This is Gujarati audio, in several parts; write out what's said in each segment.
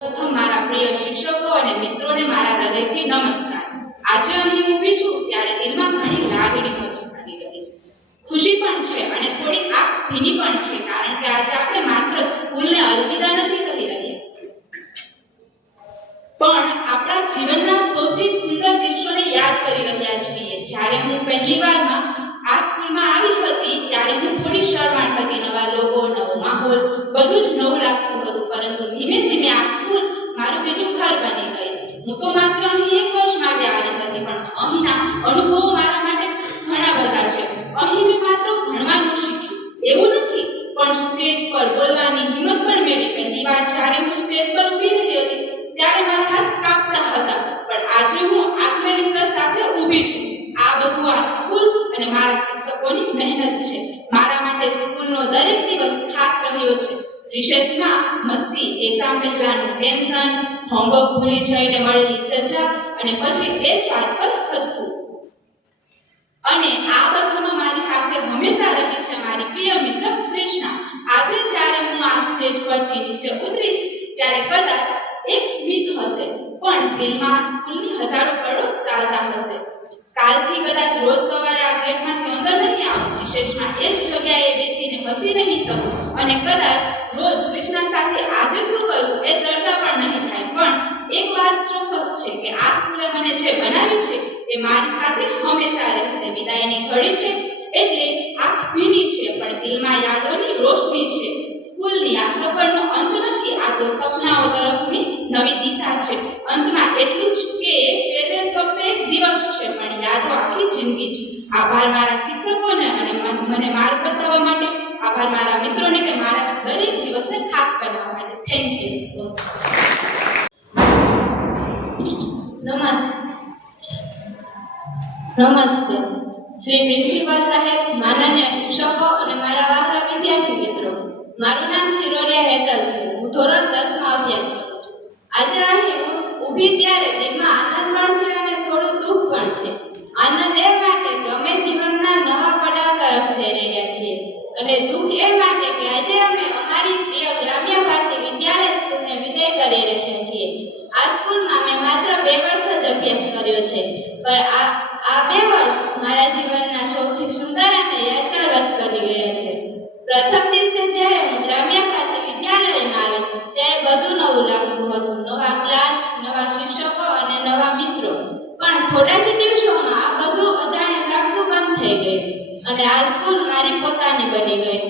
પ્રથમ મારા પ્રિય શિક્ષકો અને મિત્રોને મારા હૃદયથી નમસ્કાર. આજે અહીં ઊભી છું ત્યારે દિલમાં ઘણી લાગણીઓ છવાઈ રહી છે. ખુશી પણ છે અને થોડી આંખ ભીની પણ છે, કારણ કે આજે આપણે માત્ર સ્કૂલને અલવિદા નથી કહી રહ્યા, પણ આપણા જીવનના સૌથી સુંદર દિવસોને યાદ કરી રહ્યા છીએ. જ્યારે હું પહેલી વારમાં આ સ્કૂલમાં આવી હતી ત્યારે હું થોડી શરમાળ હતી. નવા લોકો, નવો માહોલ, બધું જ નવું લાગતું હતું. પરંતુ ધીમે ધીમે આ સ્કૂલ મારું બીજું ઘર બની ગઈ. હું તો માત્ર અહીં 1 વર્ષ માટે આવી હતી, પણ અહીંના અનુભવો મારા માટે ઘણા બધા છે. અહીં મેં માત્ર ભણવાનું શીખ્યું એવું નથી, પણ સ્ટેજ પર બોલવાની હિંમત પણ મેળવી. પહેલી વાર જ્યારે હું સ્ટેજ પર ઊભી રહી હતી ત્યારે મારા હાથ કાંપતા હતા, પણ આજે હું આત્મવિશ્વાસ સાથે ઊભી છું. આ બધું આ સ્કૂલ અને મારા શિક્ષકોની મહેનત છે. મારા માટે સ્કૂલનો દરેક દિવસ ખાસ રહ્યો છે. રિસેસમાં મસ્તી, એક્ઝામ પહેલાનું ટેન્શન, હોમવર્ક ભૂલી જઈને મળેલી સજા, અને પછી એ જ વાત પર હસવું. અને આ બધામાં મારી સાથે હંમેશા રહી છે મારી પ્રિય મિત્ર કૃષ્ણા. આજે જ્યારે હું આ સ્ટેજ પરથી નીચે ઉતરીશ ત્યારે કદાચ એક સ્મિત હશે, પણ દિલમાં સ્કૂલની હજારો પળો ચાલતા હશે. કાલથી કદાચ રોજ સવારે આ ગેટમાંથી અંદર નહીં આવું, રિસેસમાં એ જ જગ્યાએ બેસીને હસી નહીં શકું, અને કદાચ રોજ કૃષ્ણા સાથે આજે શું કરવું એ ચર્ચા પણ નહીં થાય. પણ એક વાત ચોક્કસ છે કે આ સ્કૂલે મને જે બનાવી છે એ મારી સાથે હંમેશા રહેશે. વિદાયની ઘડી છે એટલે આંખ ભીની છે, પણ દિલમાં યાદોની રોશની છે. સ્કૂલની આ સફરનો અંત નથી, આ તો સપનાઓ તરફની નવી દિશા છે. અંતમાં એટલું જ કે ફેરવેલ ફક્ત એક દિવસ છે, પણ યાદો આખી જિંદગી છે. આભાર મારા શિક્ષકોને અને મને માર્ગ બતાવવા માટે. આભાર મારા મિત્રોને કે મારા દરેક દિવસને ખાસ બનાવવા માટે. Thank you. નમસ્તે શ્રી પ્રિન્સિપાલ સાહેબ, માનનીય શિક્ષકો અને મારા વહાલા વિદ્યાર્થી મિત્રો. મારું નામ સિરોરિયા હેતલ છે. હું ધોરણ 10 માં અભ્યાસ કરું છું. આજે અહીં હું ઊભી ત્યારે દિલમાં આનંદ પણ છે અને થોડું દુઃખ પણ છે. આનંદ એ માટે કે અમે જીવનના નવા પડાવ તરફ જઈ રહ્યા છીએ, અને દુઃખ એ માટે કે આજે અમે અમારી પ્રિય ગ્રામ્ય ભારતી વિદ્યાલય સ્કૂલને વિદાય કરી રહ્યા છીએ. આ સ્કૂલમાં મેં માત્ર 2 વર્ષ જ અભ્યાસ કર્યો છે, પણ આ 2 વર્ષ મારા જીવનના સૌથી સુંદર અને યાદગાર વર્ષ બની ગયા છે. પ્રથમ દિવસે જ્યારે હું ગ્રામ્ય ભારતી વિદ્યાલયમાં આવી ત્યારે બધું નવું લાગતું હતું. નવા ક્લાસ, નવા શિક્ષકો અને નવા મિત્રો. પણ થોડા જ દિવસોમાં આ બધું અજાણ્યું લાગતું બંધ થઈ ગયું, અને આ સ્કૂલ મારી પોતાની બની ગઈ.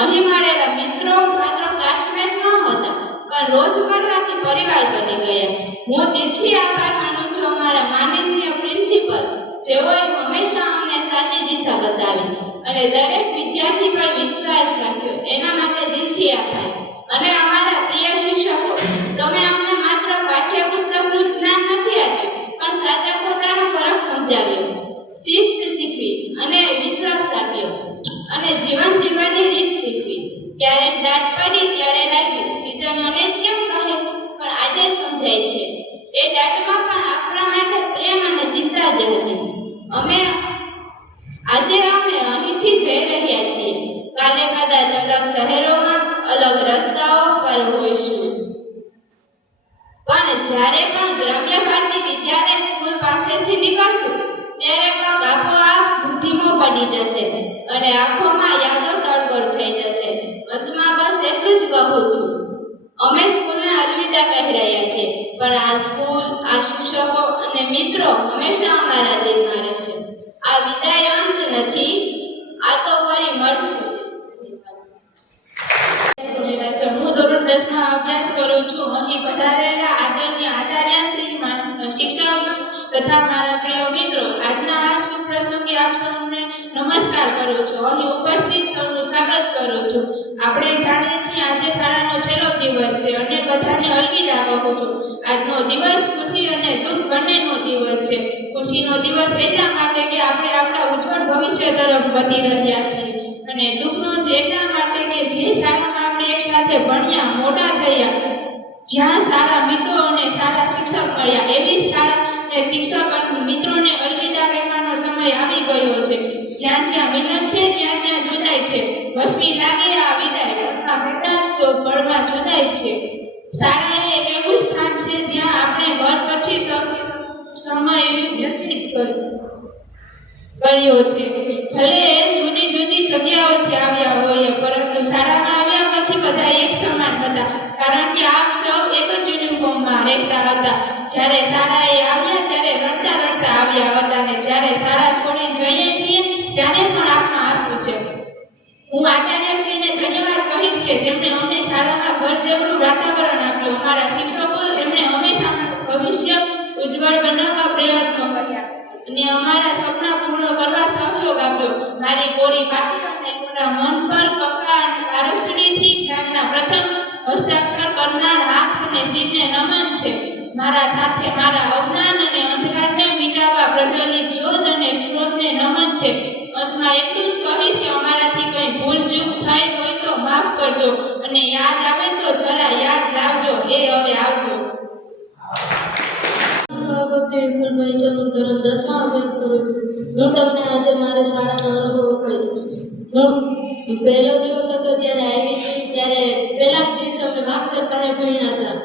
અહીં મળેલા મિત્રો માત્ર ક્લાસમેટ ન હતા, પણ રોજ મળવાથી પરિવાર બની ગયા. હું દિલથી આભાર માનું છું અમારા માનનીય પ્રિન્સિપલ, જેઓએ હંમેશા અમને સાચી દિશા બતાવી અને દરેક વિદ્યાર્થી પર વિશ્વાસ રાખ્યો. એના માટે દિલથી આભાર. અને અમારા પ્રિય શિક્ષકો, તમે અમને માત્ર પાઠ્યપુસ્તકનું જ્ઞાન નથી આપ્યું, પણ સાચા ખોટાનો ફરક સમજાવ્યો, શિસ્ત શીખવી અને વિશ્વાસ આપ્યો, અને જીવન જીવવાની રીત શીખવી. ક્યારેક દાટ પડી ત્યારે લાગ્યું ટીચર મને જ કેમ કહે, પણ આજે સમજાય છે એ દાટમાં પણ આપણા માટે પ્રેમ અને ચિંતા જ હતી. આજે અમે અહીંથી જઈ રહ્યા છીએ. કાલે કદાચ અલગ શહેરોમાં, અલગ રસ્તાઓ પર હોઈશું, પણ જ્યારે પણ ગ્રામ્ય ભારતી વિદ્યાલય સ્કૂલ પાસેથી નીકળશું ત્યારે પગ આપોઆપ ધીમો પડી જશે અને આંખોમાં યાદો તળબળ થઈ જશે. અંતમાં બસ એટલું જ કહું છું, અમે સ્કૂલને અલવિદા કહી રહ્યા છીએ, પણ આ સ્કૂલ, આ શિક્ષકો અને મિત્રો હંમેશા અમારા દિલમાં રહેશે. આ વિદાય અંત નથી, આ તો ફરી મળશું. હું ધોરણ 10 માં અભ્યાસ કરું છું. અહીં પધારેલા આદરણીય આચાર્ય શ્રી, શિક્ષક તથા મારા પ્રિય મિત્રો, આજના આ શુભ પ્રસંગે આપ સૌને નમસ્કાર કરું છું. અહીં ઉપસ્થિત સૌનું સ્વાગત કરું છું. આપણે જાણીએ છીએ આજે શાળાનો છેલ્લો દિવસ છે અને બધાને અલવિદા કહું છું. આજનો દિવસ ખુશી અને દુઃખ બંનેનો દિવસ છે. ખુશીનો દિવસ એટલા માટે કે આપણે આપણા ઉજ્જવળ ભવિષ્ય તરફ વધી રહ્યા છીએ, અને દુઃખનો એટલા માટે કે જે શાળામાં આપણે એક સાથે ભણ્યા, મોટા થયા, જ્યાં સારા મિત્રો અને સારા શિક્ષક મળ્યા, એવી શાળા અને શિક્ષક અને મિત્રોને અલવિદા કહેવાનો સમય આવી ગયો છે. જ્યાં જ્યાં મિલન છે ત્યાં ત્યાં જુદાઈ છે. વસમી લાગે આ વિદાય, પળમાં ભેટા તો પળમાં જુદાઈ. છે. શાળા એ એક એવું સ્થાન છે જ્યાં આપણે ઘર પછી સૌથી સમય વ્યતીત કર્યો છે. ભલે જુદી જુદી જગ્યાઓથી આવ્યા હોઈએ, પરંતુ શાળામાં આવ્યા પછી બધા એક સમાન હતા, કારણ કે આપ સૌ એક જ યુનિફોર્મમાં રહેતા હતા. જ્યારે શાળાએ આવ્યા ત્યારે રડતા રડતા આવ્યા હતા, અને જ્યારે શાળા છોડીને જઈએ છીએ ત્યારે પણ આંખમાં આંસુ છે. હું આચાર્યશ્રીને ધન્યવાદ કહીશ કે જેમણે અમને શાળામાં ઘર જેવું વાતાવરણ આપ્યું, અમારા શિક્ષકો જેમણે હંમેશા અમારું ભવિષ્ય ઉજ્જવળ બનાવવા પ્રયત્નો કર્યા અને અમારા સપના પૂર્ણ કરવા સહયોગ આપ્યો. મારી કોરી પાકી અને કોરા મન પર કક્કા અને પારસણીથી જ્ઞાનના પ્રથમ હસ્તાક્ષર કરનાર હાથ અને શીરને નમન છે. મારા સાથે મારા અજ્ઞાન અને અંધકારને મિટાવવા પ્રજ્વલિત જ્યોત અને સ્ત્રોતને નમન છે. અંતમાં એટલું જ કહીશ કે અમારાથી કંઈ ભૂલ ચૂક થઈ હોય તો માફ કરજો, અને યાદ આવે તો જરા યાદ લાવજો. એ હવે આવજો. વખતે વિપુલભાઈ છે. હું ધોરણ 10માં અભ્યાસ કરું છું. હું તમને આજે મારા શાળાનો અનુભવ કહીશ. હું પહેલો દિવસ હતો જ્યારે આવી હતી, ત્યારે પહેલા જ દિવસે અમે માગસર પાસે ભણ્યા હતા,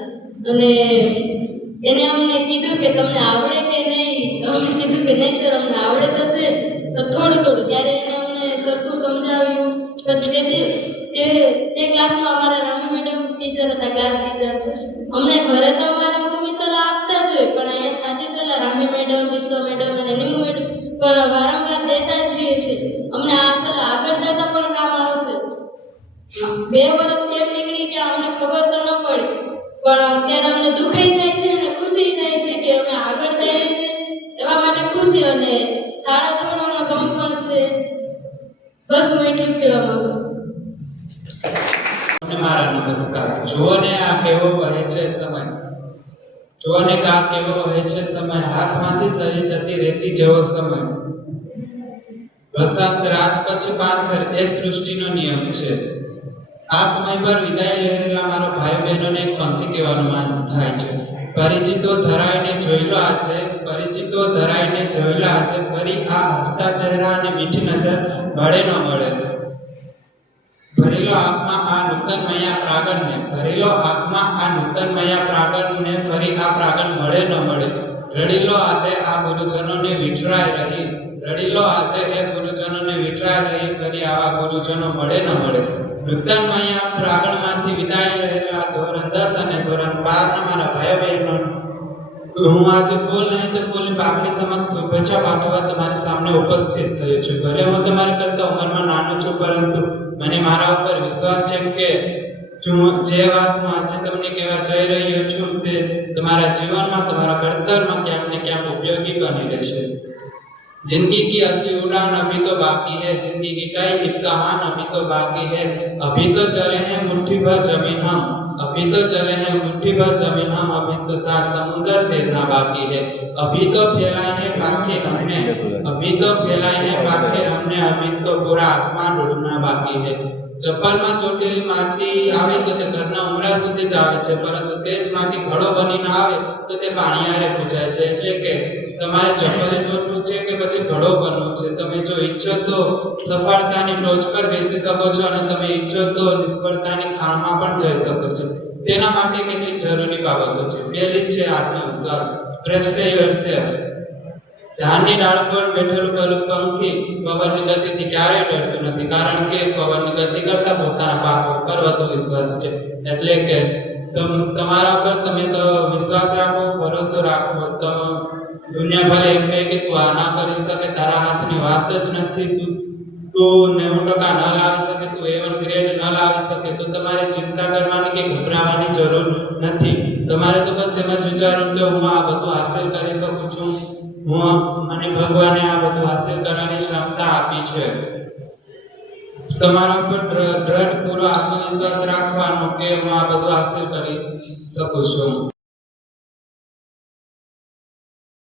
અને એને અમને કીધું કે તમને આવડે કે નહીં. અમને કીધું કે નહીં સર, અમને આવડે તો છે, તો થોડું થોડું. ત્યારે એને અમને સરખું સમજાવ્યું. પછી તે ક્લાસમાં અમારા રામી મેડમ ટીચર હતા, ક્લાસ ટીચર. અમને ઘરે તો અમારા મમ્મી સલાહ આપતા જ હોય, પણ અહીંયા સાચી સલાહ રામી મેડમ, વિશ્વ મેડમ અને નીમુ મેડમ પણ વારંવાર દેતા જ રહીએ છે. અમને આ સલાહ આગળ જતા પણ કામ આવશે. 2 વર્ષ કેમ નીકળી ગયા અમને ખબર તો ન પડી, પણ અત્યારે અમને દુઃખી થાય છે અને ખુશી થાય છે કે અમે આગળ જઈએ છીએ. એવા માટે ખુશી અને શાળા છોડવાનો ગમ પણ છે. બસ હું એટલું કહેવા માંગુ. મારા નમસ્કાર. જુઓ ને આ કેવો વહે છે સમય, જુઓ ને આ કેવો વહે છે સમય, હાથમાંથી સરી જતી રહેતી જેવો સમય. વસંત રાત પછી પાથર એ સૃષ્ટિનો નિયમ છે. આ સમય પર વિદાય લેવાના મારા ભાઈ બહેનોને એક પંક્તિ કહેવાનું મન થાય છે. પરિચિતો ધરાઈને જોઈ લો આજે, પરિચિતો ધરાઈને જોઈ લો આજે, ફરી આ હસતા ચહેરા અને મીઠી નજર મળે ન મળે. ભરેલો આંખમાં આ નૂતન મૈયા પ્રાગણને, ભરેલો આંખમાં આ નૂતન મૈયા પ્રાગણને ફરી આ પ્રાગણ મળે ન મળે. રડીલો આજે આ ગુરુજનોને વિઠરાય રહી, રડીલો આજે એ ગુરુજનોને વિઠરાય રહી, ફરી આવા ગુરુજનો મળે ન મળે. નૂતન મૈયા પ્રાગણમાંથી વિદાય લેવા ધોરણ 10 અને ધોરણ 12 ના મારા ભાઈઓ બહેનો, હું આજે ફૂલ નહીં તો ફૂલની પાકડી સમક્ષ શુભેચ્છા પાઠવવા તમારી સામે ઉપસ્થિત થયો છું. ભલે હું તમારી કરતા ઉંમરમાં નાનો છું, પરંતુ મને મારા ઉપર વિશ્વાસ છે કે જે વાત હું આજે તમને કહેવા જઈ રહ્યો છું તે તમારા જીવનમાં, તમારા ઘડતરમાં ક્યાંક ને ક્યાંક ઉપયોગી બની રહેશે. जिंदगी की असली उड़ान अभी तो बाकी है, जिंदगी की कई इम्तिहान अभी तो बाकी है. अभी तो चले हैं मुट्ठी भर जमीन हम, अभी तो चले हैं मुट्ठी भर जमीन हम, अभी तो सात समुंदर तैरना बाकी है. अभी तो फैलाए हैं पाखे हमने, अभी तो फैलाए हैं पाखे हमने, अभी तो पूरा आसमान उड़ना बाकी है. ચપ્પલમાં ચોટેલી માટી આવે તો તે ઘરના ઉમરા સુધી જ આવે છે, પરંતુ તે જ માટી ઘડો બનીને આવે તો તે પાણીયારે પૂજાય છે. એટલે કે તમારે ચપ્પલે ચોટવું છે કે પછી ઘડો બનવું છે. તમે જો ઈચ્છો તો સફળતાની ટોચ પર બેસી શકો છો, અને તમે ઈચ્છો તો નિષ્ફળતાની ખાણમાં પણ જઈ શકો છો. તેના માટે કેટલીક જરૂરી બાબતો છે. પહેલી છે આત્મવિશ્વાસ. Trust yourself. ઝાડની ડાળ પર બેઠેલું પેલું પંખી પવનની ગતિથી ક્યારેય ડરતું નથી, કારણ કે પવનની ગતિ કરતા પોતાના પાક ઉપર વધુ વિશ્વાસ છે. એટલે કે તમારા ઉપર તમે તો વિશ્વાસ રાખો, ભરોસો રાખો. તો દુનિયા ભલે એમ કહે કે તું આ ના કરી શકે, તારા હાથની વાત જ નથી, તું 90% ન લાવી શકે, તું A1 ગ્રેડ ન લાવી શકે, તો તમારે ચિંતા કરવાની કે ગભરાવાની જરૂર નથી. તમારે તો બસ એમ જ વિચારવું કે હું આ બધું હાંસલ કરી શકું છું, મને ભગવાને આ બધું હાંસલ કરવાની ક્ષમતા આપી છે. તમારા ઉપર દ્રઢ પૂરો આત્મવિશ્વાસ રાખવાનો કે હું આ બધું હાંસલ કરી શકું છું.